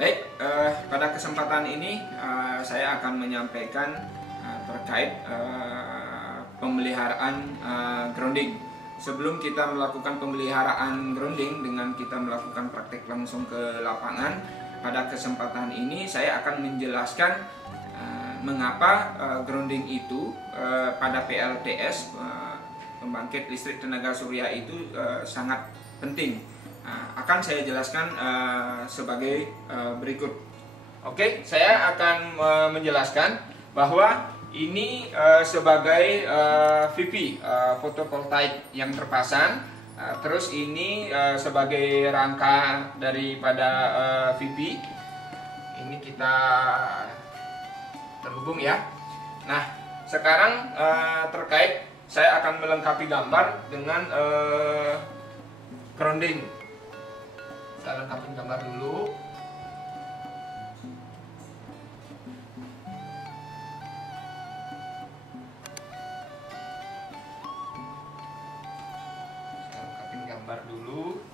Baik, pada kesempatan ini saya akan menyampaikan terkait pemeliharaan grounding. Sebelum kita melakukan pemeliharaan grounding dengan kita melakukan praktek langsung ke lapangan, pada kesempatan ini saya akan menjelaskan mengapa grounding itu pada PLTS, pembangkit listrik tenaga surya itu sangat penting. Akan saya jelaskan sebagai berikut. Oke, saya akan menjelaskan bahwa ini sebagai VP fotovoltaik yang terpasang, terus ini sebagai rangka daripada VP. Ini kita terhubung ya. Nah, sekarang terkait saya akan melengkapi gambar dengan grounding. Saya lengkapin gambar dulu. Saya lengkapin gambar dulu.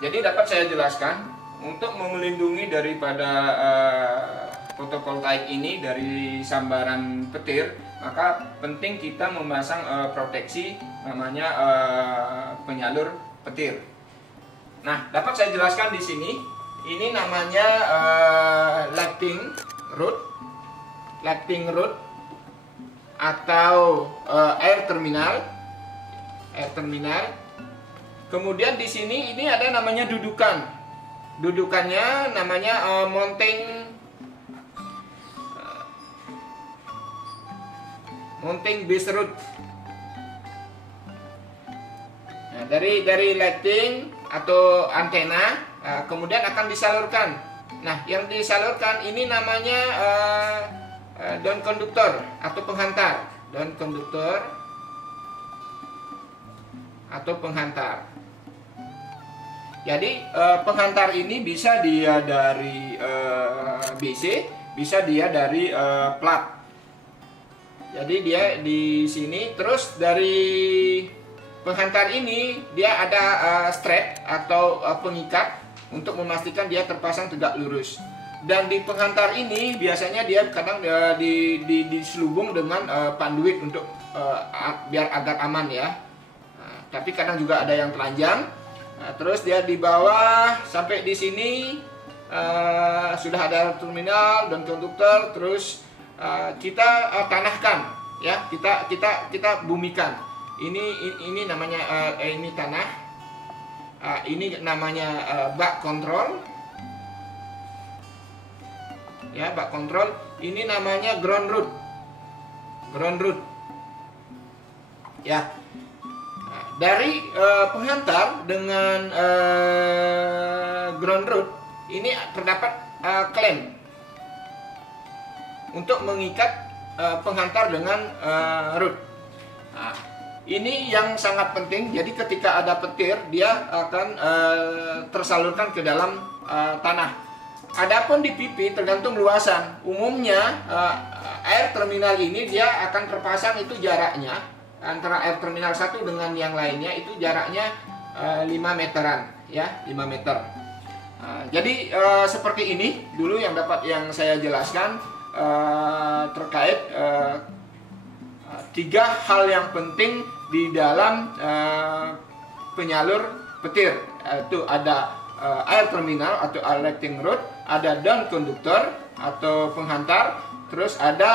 Jadi dapat saya jelaskan, untuk melindungi daripada fotovoltaik ini dari sambaran petir, maka penting kita memasang proteksi namanya penyalur petir. Nah, dapat saya jelaskan di sini, ini namanya lighting rod atau air terminal. Kemudian di sini ini ada namanya dudukan. Dudukannya namanya mounting base rod. Nah, dari lighting atau antena, kemudian akan disalurkan. Nah, yang disalurkan ini namanya down conductor atau penghantar. Down conductor atau penghantar. Jadi penghantar ini bisa dia dari BC, bisa dia dari plat. Jadi dia di sini, terus dari penghantar ini dia ada strap atau pengikat untuk memastikan dia terpasang tegak lurus. Dan di penghantar ini biasanya dia kadang diselubung dengan panduit untuk biar agar aman ya. Nah, tapi kadang juga ada yang telanjang. Nah, terus dia di bawah sampai di sini sudah ada terminal dan konduktor. Terus kita tanahkan ya, kita bumikan. Ini namanya ini tanah. Ini namanya bak kontrol. Ya, bak kontrol. Ini namanya ground root. Ya. Dari penghantar dengan ground root ini terdapat klem untuk mengikat penghantar dengan root. Nah, ini yang sangat penting. Jadi ketika ada petir, dia akan tersalurkan ke dalam tanah. Adapun di pipi tergantung luasan. Umumnya air terminal ini dia akan terpasang itu jaraknya antara air terminal satu dengan yang lainnya itu jaraknya 5 meteran ya, 5 meter. Jadi seperti ini dulu yang saya jelaskan terkait 3 hal yang penting di dalam penyalur petir. Itu ada air terminal atau lighting rod, ada down conductor atau penghantar, terus ada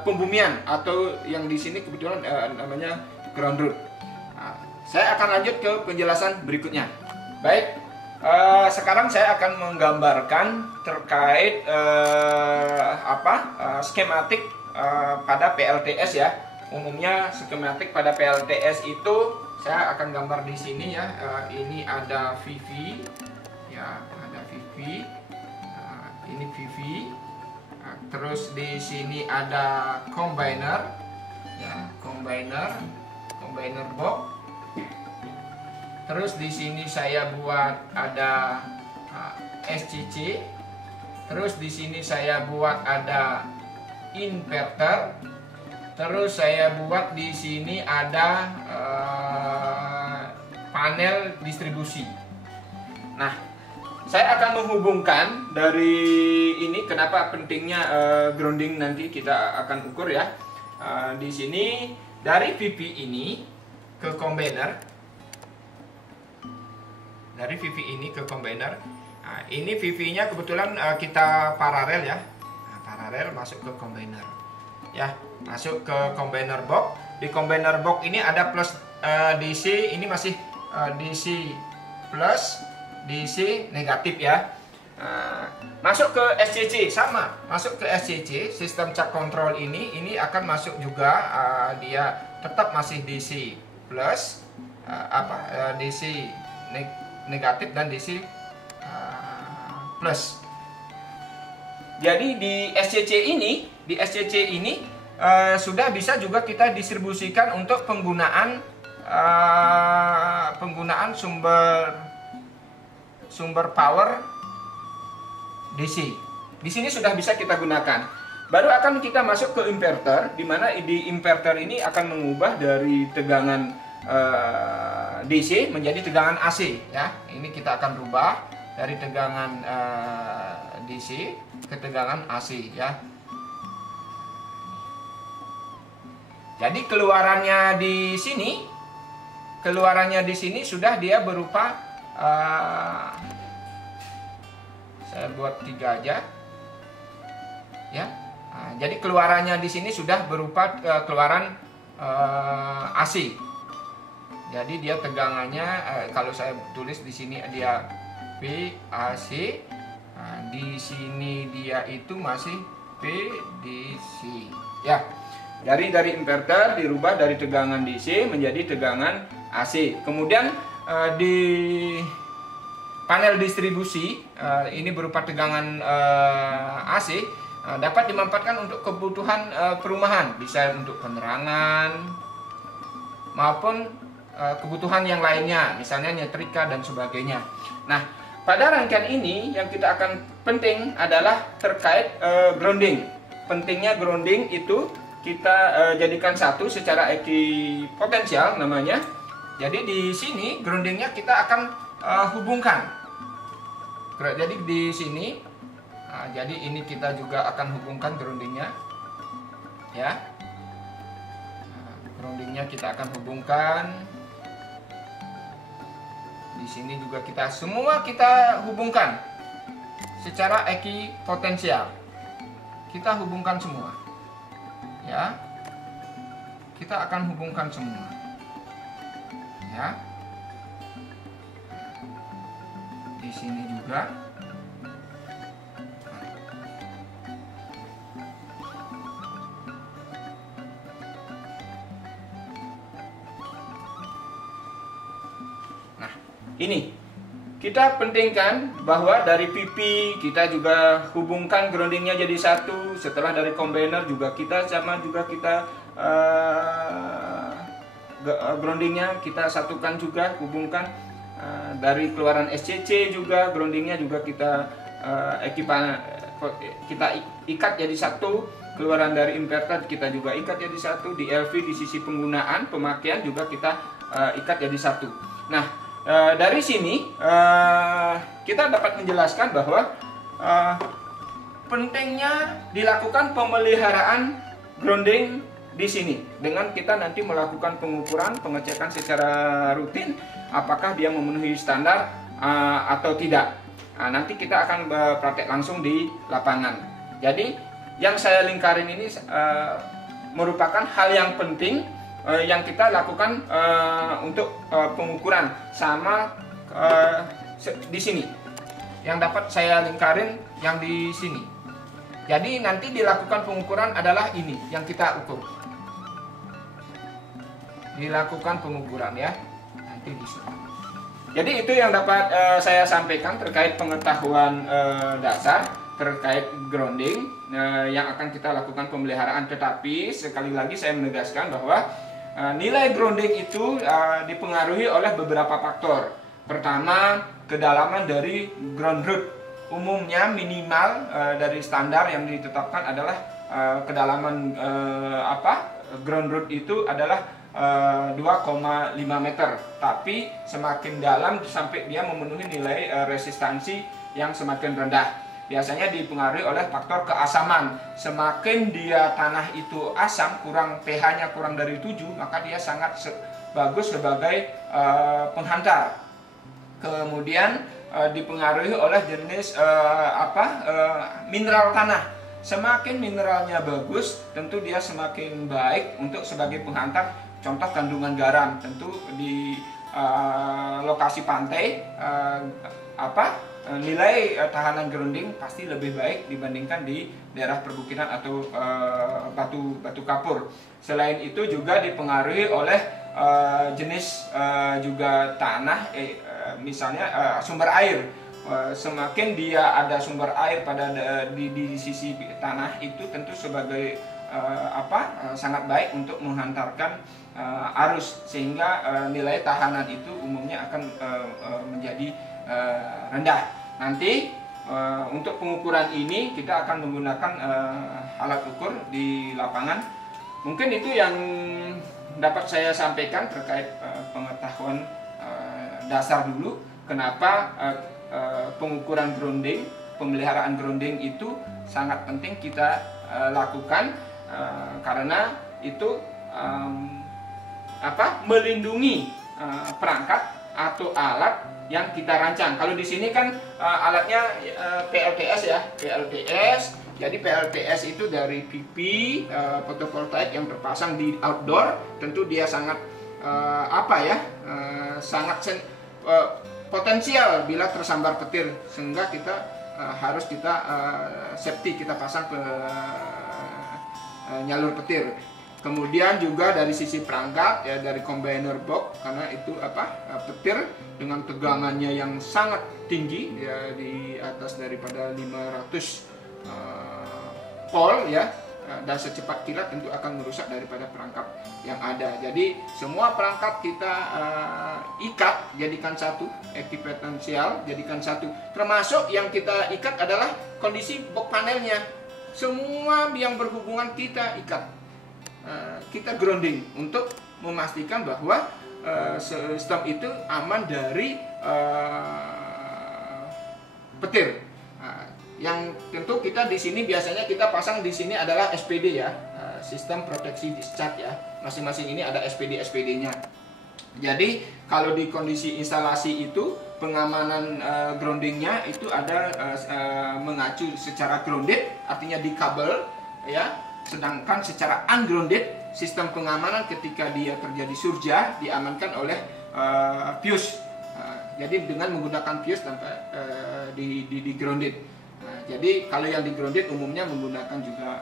pembumian atau yang di sini kebetulan namanya ground root. Nah, saya akan lanjut ke penjelasan berikutnya. Baik, sekarang saya akan menggambarkan terkait skematik pada PLTS ya. Umumnya skematik pada PLTS itu saya akan gambar di sini ya. Ini ada VV, ya ada VV. Ini VV. Terus di sini ada combiner, ya combiner box. Terus di sini saya buat ada SCC Terus di sini saya buat ada inverter. Terus saya buat di sini ada panel distribusi. Nah, saya akan menghubungkan dari ini, kenapa pentingnya grounding nanti kita akan ukur ya. Di sini dari VP ini ke combiner. Dari VP ini ke combiner. Nah, ini VP-nya kebetulan kita paralel ya. Nah, paralel masuk ke combiner. Ya, masuk ke combiner box. Di combiner box ini ada plus DC, ini masih DC plus, DC negatif ya. Masuk ke SCC sama, masuk ke SCC sistem charge control ini akan masuk juga, dia tetap masih DC plus, DC negatif dan DC plus. Jadi di SCC ini sudah bisa juga kita distribusikan untuk penggunaan sumber power DC. Di sini sudah bisa kita gunakan. Baru akan kita masuk ke inverter, di mana di inverter ini akan mengubah dari tegangan DC menjadi tegangan AC ya. Ini kita akan rubah dari tegangan DC ke tegangan AC ya. Jadi keluarannya di sini sudah dia berupa, saya buat 3 aja ya. Nah, jadi keluarannya di sini sudah berupa keluaran AC. Jadi dia tegangannya, kalau saya tulis di sini dia VAC, nah, di sini dia itu masih VDC ya. Dari inverter dirubah dari tegangan DC menjadi tegangan AC. Kemudian di panel distribusi ini berupa tegangan AC, dapat dimanfaatkan untuk kebutuhan perumahan, bisa untuk penerangan maupun kebutuhan yang lainnya, misalnya nyetrika dan sebagainya. Nah, pada rangkaian ini yang kita akan penting adalah terkait grounding. Pentingnya grounding itu kita jadikan satu secara ekipotensial namanya. Jadi di sini groundingnya kita akan hubungkan. Jadi di sini, jadi ini kita juga akan hubungkan groundingnya, ya. Groundingnya kita akan hubungkan. Di sini juga semua kita hubungkan secara ekipotensial. Kita hubungkan semua. Ya, kita akan hubungkan semua ya. Di sini juga nah, ini kita pentingkan bahwa dari PP kita juga hubungkan groundingnya jadi satu. Setelah dari combiner juga kita groundingnya kita satukan juga, hubungkan. Dari keluaran SCC juga groundingnya juga kita ikat jadi satu. Keluaran dari inverter kita juga ikat jadi satu. Di LV di sisi penggunaan pemakaian juga kita ikat jadi satu. Nah, dari sini kita dapat menjelaskan bahwa pentingnya dilakukan pemeliharaan grounding di sini dengan kita nanti melakukan pengukuran, pengecekan secara rutin apakah dia memenuhi standar atau tidak. Nah, nanti kita akan praktek langsung di lapangan. Jadi yang saya lingkarin ini merupakan hal yang penting yang kita lakukan untuk pengukuran sama di sini. Yang dapat saya lingkarin yang di sini. Jadi nanti dilakukan pengukuran adalah ini yang kita ukur. Dilakukan pengukuran ya. Nanti di sini. Jadi itu yang dapat saya sampaikan terkait pengetahuan dasar terkait grounding yang akan kita lakukan pemeliharaan. Tetapi sekali lagi saya menegaskan bahwa nilai grounding itu dipengaruhi oleh beberapa faktor. Pertama, kedalaman dari ground root umumnya minimal dari standar yang ditetapkan adalah kedalaman ground root itu adalah 2,5 meter. Tapi semakin dalam sampai dia memenuhi nilai resistansi yang semakin rendah. Biasanya dipengaruhi oleh faktor keasaman. Semakin dia tanah itu asam, pH-nya kurang dari 7, maka dia sangat bagus sebagai penghantar. Kemudian dipengaruhi oleh jenis mineral tanah. Semakin mineralnya bagus, tentu dia semakin baik untuk sebagai penghantar. Contoh kandungan garam, tentu di lokasi pantai nilai tahanan grounding pasti lebih baik dibandingkan di daerah perbukitan atau batu kapur. Selain itu juga dipengaruhi oleh jenis juga tanah, misalnya sumber air. Semakin dia ada sumber air di sisi tanah itu tentu sebagai sangat baik untuk menghantarkan arus, sehingga nilai tahanan itu umumnya akan menjadi rendah. Nanti untuk pengukuran ini kita akan menggunakan alat ukur di lapangan. Mungkin itu yang dapat saya sampaikan terkait pengetahuan dasar dulu. Kenapa pengukuran grounding, pemeliharaan grounding itu sangat penting kita lakukan, karena itu melindungi perangkat atau alat yang kita rancang. Kalau di sini kan alatnya PLTS ya, PLTS. Jadi PLTS itu dari PP fotovoltaik yang terpasang di outdoor. Tentu dia sangat sangat potensial bila tersambar petir, sehingga kita harus safety, kita pasang ke nyalur petir. Kemudian juga dari sisi perangkat ya, dari combiner box, karena itu petir dengan tegangannya yang sangat tinggi ya, di atas daripada 500 volt ya, dan secepat kilat tentu akan merusak daripada perangkap yang ada. Jadi semua perangkap kita ikat, jadikan satu, ekipotensial jadikan satu. Termasuk yang kita ikat adalah kondisi box panelnya. Semua yang berhubungan kita ikat. Kita grounding untuk memastikan bahwa sistem itu aman dari petir. Yang tentu kita di sini biasanya kita pasang di sini adalah SPD ya, sistem proteksi discharge ya. Masing-masing ini ada SPD-nya. Jadi kalau di kondisi instalasi itu pengamanan groundingnya itu ada mengacu secara grounded, artinya di kabel ya. Sedangkan secara ungrounded, sistem pengamanan ketika dia terjadi surja diamankan oleh fuse. Jadi dengan menggunakan fuse tanpa di grounded. Jadi kalau yang di grounded umumnya menggunakan juga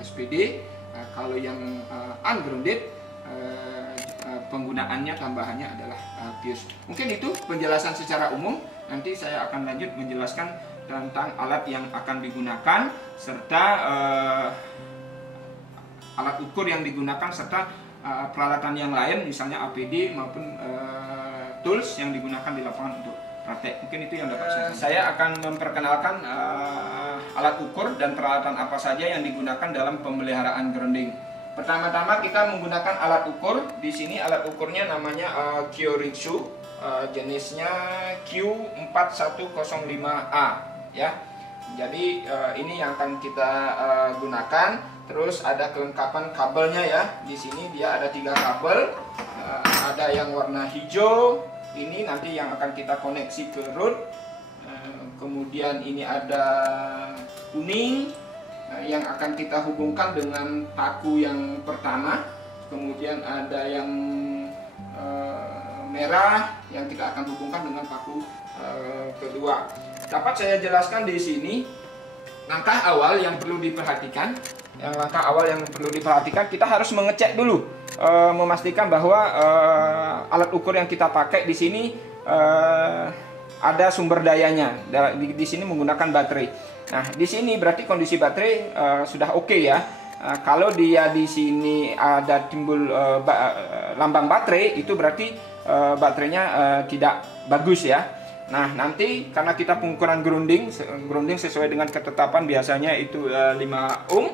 SPD. Kalau yang ungrounded penggunaannya tambahannya adalah fuse. Mungkin itu penjelasan secara umum. Nanti saya akan lanjut menjelaskan tentang alat yang akan digunakan serta alat ukur yang digunakan serta peralatan yang lain, misalnya APD maupun tools yang digunakan di lapangan untuk praktek. Mungkin itu yang dapat saya akan memperkenalkan alat ukur dan peralatan apa saja yang digunakan dalam pemeliharaan grounding. Pertama-tama kita menggunakan alat ukur. Di sini alat ukurnya namanya Kyoritsu, jenisnya Q4105A ya. Jadi ini yang akan kita gunakan. Terus ada kelengkapan kabelnya ya. Di sini dia ada 3 kabel. Ada yang warna hijau. Ini nanti yang akan kita koneksi ke root. Kemudian ini ada kuning yang akan kita hubungkan dengan paku yang pertama. Kemudian ada yang merah yang kita akan hubungkan dengan paku kedua. Dapat saya jelaskan di sini langkah awal yang perlu diperhatikan. Kita harus mengecek dulu, memastikan bahwa alat ukur yang kita pakai di sini ada sumber dayanya. Di sini menggunakan baterai. Nah, di sini berarti kondisi baterai sudah oke ya. Kalau dia di sini ada timbul lambang baterai, itu berarti baterainya tidak bagus ya. Nah, nanti karena kita pengukuran grounding sesuai dengan ketetapan biasanya itu 5 ohm.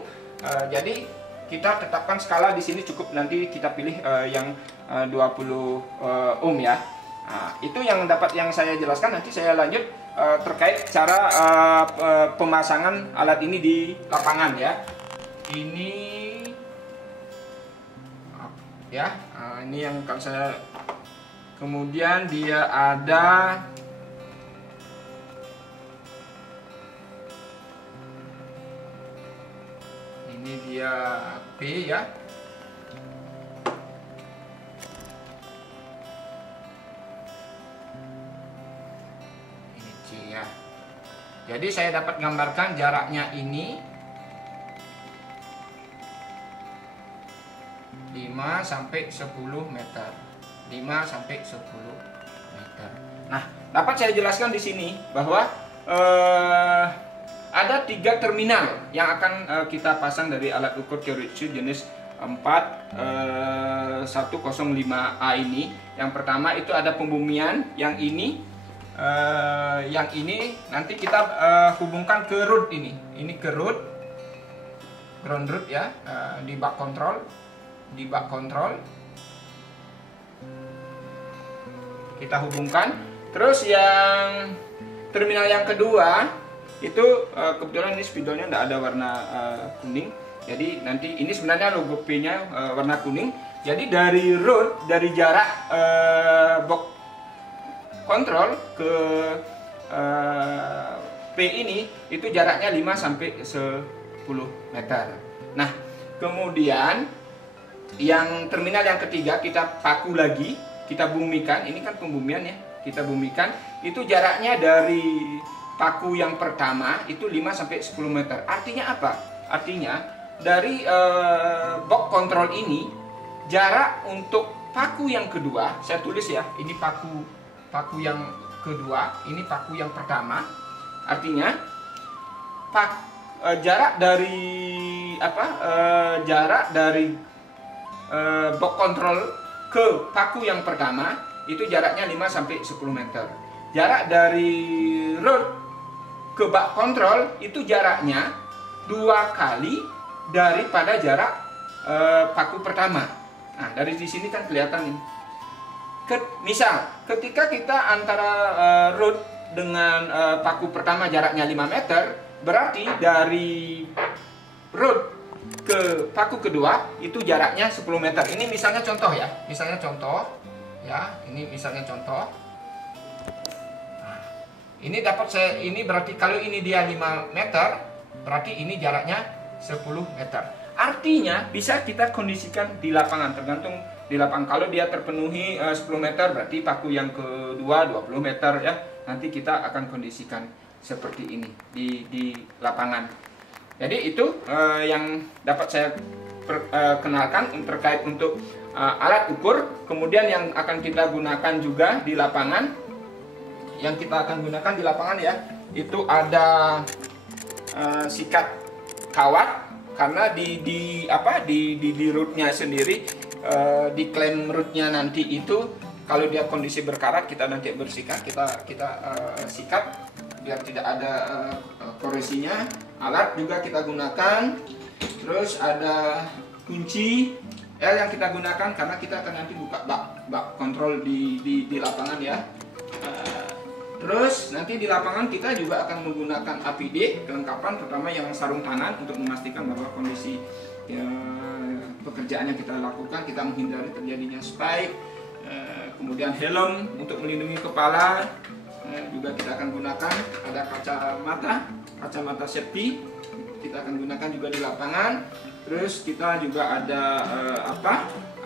Jadi kita tetapkan skala di sini cukup, nanti kita pilih yang 20 ohm ya. Nah, itu yang dapat yang saya jelaskan. Nanti saya lanjut terkait cara pemasangan alat ini di lapangan ya. Ini ya, ini yang kalau saya, kemudian dia ada ini dia P ya. Ini C ya. Jadi saya dapat gambarkan jaraknya ini 5 sampai 10 meter. 5 sampai 10 meter. Nah, dapat saya jelaskan di sini bahwa ada 3 terminal yang akan kita pasang dari alat ukur Kyoritsu jenis 4105A ini. Yang pertama itu ada pembumian, yang ini nanti kita hubungkan ke root ini. Ini ke root, ground root ya, di bak kontrol, kita hubungkan. Terus yang terminal yang kedua itu kebetulan ini spidolnya tidak ada warna kuning, jadi nanti ini sebenarnya logo P nya warna kuning. Jadi dari root, dari jarak box kontrol ke P ini itu jaraknya 5 sampai 10 meter. Nah, kemudian yang terminal yang ketiga kita paku lagi, kita bumikan. Ini kan pembumian ya, kita bumikan. Itu jaraknya dari paku yang pertama itu 5 sampai 10 meter. Artinya apa? Artinya dari box kontrol ini jarak untuk paku yang kedua, saya tulis ya, ini paku yang kedua, ini paku yang pertama. Artinya jarak dari box kontrol ke paku yang pertama itu jaraknya 5 sampai 10 meter. Jarak dari root ke bak kontrol itu jaraknya 2 kali daripada jarak paku pertama. Nah, dari di sini kan kelihatan ini. Misal ketika kita antara root dengan paku pertama jaraknya 5 meter, berarti dari root ke paku kedua itu jaraknya 10 meter. Ini misalnya contoh ya. Ini misalnya contoh. Ini dapat saya, ini berarti kalau ini dia 5 meter, berarti ini jaraknya 10 meter. Artinya bisa kita kondisikan di lapangan, tergantung di lapangan. Kalau dia terpenuhi 10 meter, berarti paku yang kedua 20 meter ya. Nanti kita akan kondisikan seperti ini di lapangan. Jadi itu yang dapat saya kenalkan terkait untuk alat ukur. Kemudian yang akan kita gunakan juga di lapangan, ya, itu ada sikat kawat. Karena di rootnya sendiri, di klem rootnya nanti itu kalau dia kondisi berkarat, kita nanti bersihkan, kita sikat biar tidak ada korosinya. Alat juga kita gunakan. Terus ada kunci L yang kita gunakan karena kita akan nanti buka bak kontrol di lapangan ya. Terus nanti di lapangan kita juga akan menggunakan APD kelengkapan, pertama yang sarung tangan untuk memastikan bahwa kondisi pekerjaan yang kita lakukan, kita menghindari terjadinya spike. Kemudian helm untuk melindungi kepala juga kita akan gunakan. Ada kacamata safety kita akan gunakan juga di lapangan. Terus kita juga ada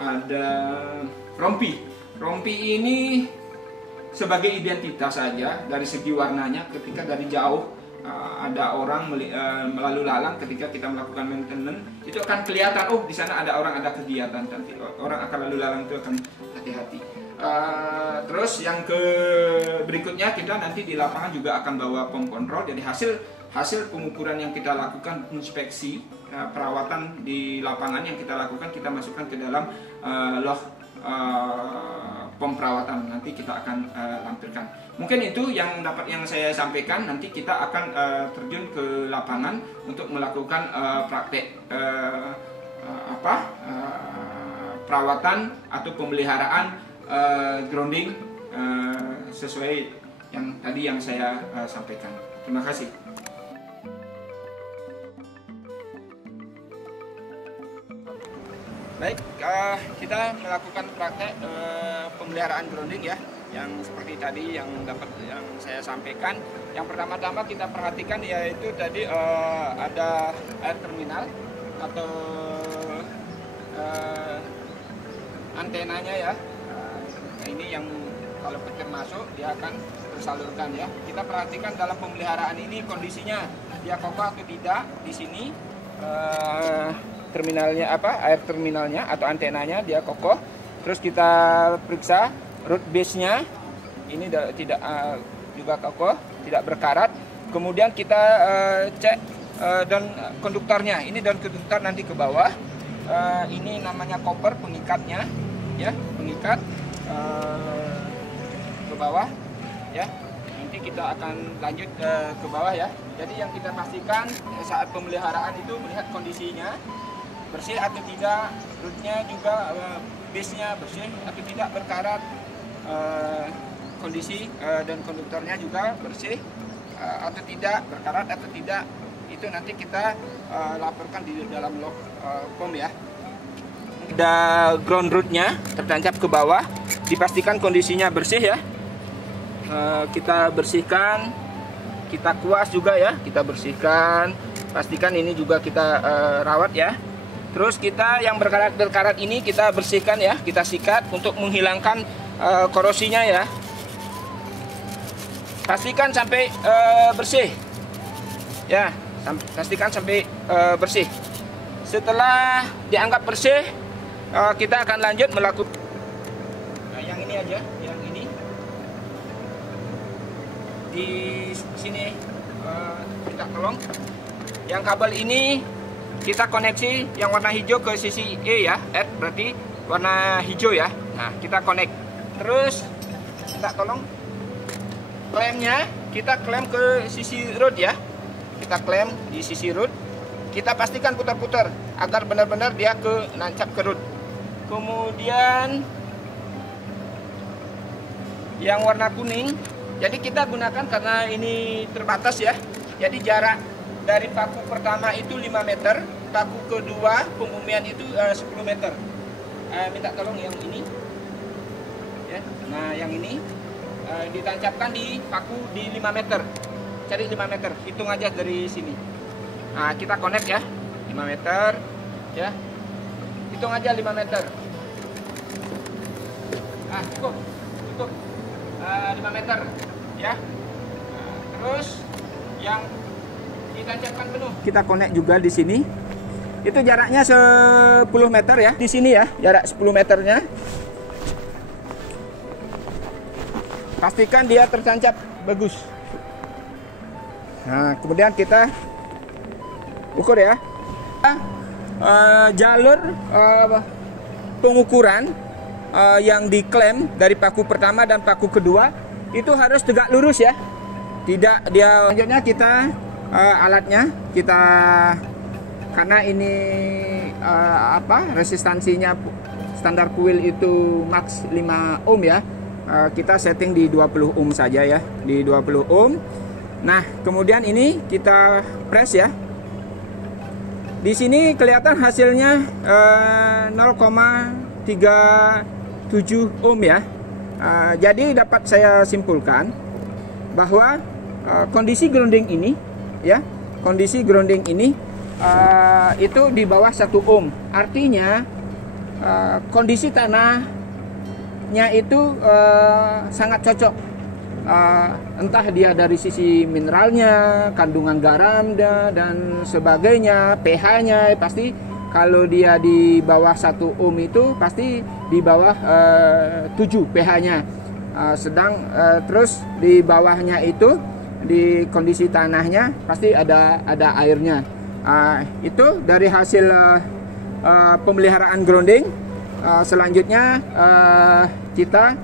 ada rompi. Rompi ini sebagai identitas saja dari segi warnanya. Ketika dari jauh ada orang melalui lalang, ketika kita melakukan maintenance itu akan kelihatan, oh di sana ada orang, ada kegiatan, nanti orang akan lalu lalang itu akan hati-hati. Terus yang berikutnya kita nanti di lapangan juga akan bawa pom kontrol. Jadi hasil pengukuran yang kita lakukan, inspeksi perawatan di lapangan yang kita lakukan, kita masukkan ke dalam loh pom perawatan. Nanti kita akan lampirkan. Mungkin itu yang saya sampaikan. Nanti kita akan terjun ke lapangan untuk melakukan praktek perawatan atau pemeliharaan grounding sesuai yang tadi yang saya sampaikan. Terima kasih. Baik, kita melakukan praktek pemeliharaan grounding ya, yang seperti tadi yang saya sampaikan. Yang pertama-tama kita perhatikan yaitu tadi ada air terminal atau antenanya ya. Ini yang kalau petir masuk dia akan tersalurkan ya. Kita perhatikan dalam pemeliharaan ini kondisinya dia kokoh atau tidak. Di sini terminalnya air terminalnya atau antenanya dia kokoh. Terus kita periksa root base-nya ini tidak juga kokoh, tidak berkarat. Kemudian kita cek daun konduktornya. Ini daun konduktor nanti ke bawah. Ini namanya koper pengikatnya ya, pengikat ke bawah ya. Nanti kita akan lanjut ke bawah ya. Jadi yang kita pastikan saat pemeliharaan itu melihat kondisinya bersih atau tidak, rootnya juga base-nya bersih atau tidak berkarat, kondisi dan konduktornya juga bersih atau tidak, berkarat atau tidak, itu nanti kita laporkan di dalam log POM ya. Ada ground rootnya tertancap ke bawah, dipastikan kondisinya bersih ya. Kita bersihkan, kita kuas juga ya, kita bersihkan, pastikan ini juga kita rawat ya. Terus kita yang berkarat ini kita bersihkan ya, kita sikat untuk menghilangkan korosinya ya. Pastikan sampai bersih ya, pastikan sampai bersih. Setelah dianggap bersih, kita akan lanjut melakukan yang ini aja, yang ini di sini kita tolong. Yang kabel ini kita koneksi yang warna hijau ke sisi E ya, berarti warna hijau ya. Nah, kita connect. Terus kita tolong klemnya, kita klem ke sisi root ya. Kita klem di sisi root. Kita pastikan putar-putar agar benar-benar dia nancap ke root. Kemudian yang warna kuning, jadi kita gunakan karena ini terbatas ya. Jadi jarak dari paku pertama itu 5 meter, paku kedua pembumian itu 10 meter. Minta tolong yang ini ya. Nah, yang ini ditancapkan di paku di 5 meter. Cari 5 meter, hitung aja dari sini. Nah, kita connect ya, 5 meter ya. Hitung aja 5 meter. Nah, cukup 5 meter ya. Nah, terus yang ditancapkan penuh. Kita connect juga di sini. Itu jaraknya 10 meter ya. Di sini ya, jarak 10 meternya. Pastikan dia tertancap bagus. Nah, kemudian kita ukur ya. Jalur pengukuran yang diklaim dari paku pertama dan paku kedua itu harus tegak lurus ya. Tidak dia. Selanjutnya kita alatnya kita, karena ini resistansinya standar kuil itu max 5 ohm ya, kita setting di 20 ohm saja ya, di 20 ohm. Nah, kemudian ini kita press ya. Di sini kelihatan hasilnya 0,37 ohm ya. Jadi dapat saya simpulkan bahwa kondisi grounding ini ya, kondisi grounding ini itu di bawah 1 ohm. Artinya kondisi tanahnya itu sangat cocok. Entah dia dari sisi mineralnya, kandungan garam dan sebagainya, pH-nya pasti kalau dia di bawah 1 ohm itu pasti di bawah 7 pH-nya. Sedang terus di bawahnya itu di kondisi tanahnya pasti ada airnya. Itu dari hasil pemeliharaan grounding. Selanjutnya kita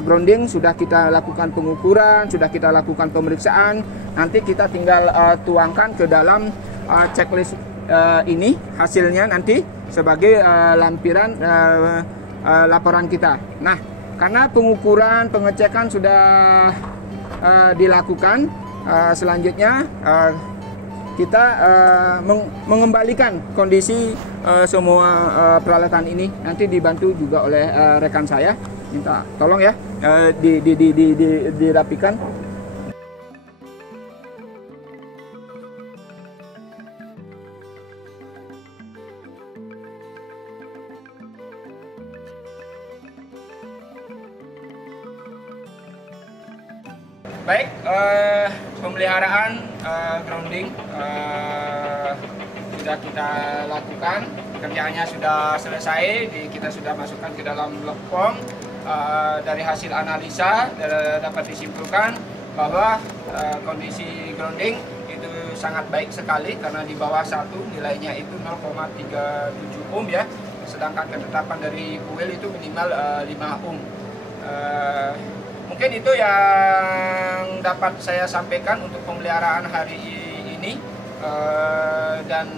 grounding, sudah kita lakukan pengukuran, sudah kita lakukan pemeriksaan. Nanti kita tinggal tuangkan ke dalam checklist ini hasilnya nanti sebagai lampiran laporan kita. Nah, karena pengukuran, pengecekan sudah dilakukan, selanjutnya kita mengembalikan kondisi semua peralatan ini. Nanti dibantu juga oleh rekan saya. Minta tolong ya, dirapikan. Baik, pemeliharaan grounding sudah kita lakukan, kerjaannya sudah selesai, kita sudah masukkan ke dalam log form. Dari hasil analisa dapat disimpulkan bahwa kondisi grounding itu sangat baik sekali karena di bawah 1 nilainya itu 0,37 ohm ya, sedangkan ketetapan dari kuil itu minimal 5 ohm. Mungkin itu yang dapat saya sampaikan untuk pemeliharaan hari ini, dan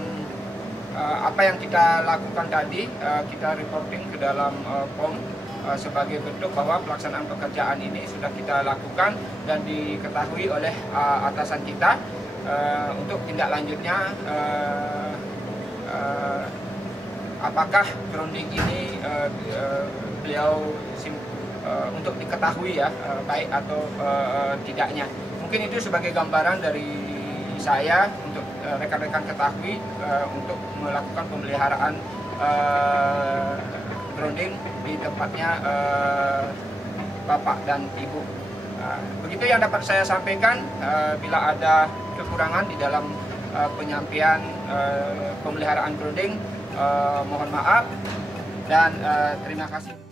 apa yang kita lakukan tadi, kita reporting ke dalam form sebagai bentuk bahwa pelaksanaan pekerjaan ini sudah kita lakukan dan diketahui oleh atasan kita. Untuk tindak lanjutnya, apakah grounding ini beliau untuk diketahui ya, baik atau tidaknya. Mungkin itu sebagai gambaran dari saya untuk rekan-rekan ketahui untuk melakukan pemeliharaan grounding di tempatnya Bapak dan Ibu. Begitu yang dapat saya sampaikan. Bila ada kekurangan di dalam penyampaian pemeliharaan grounding, mohon maaf dan terima kasih.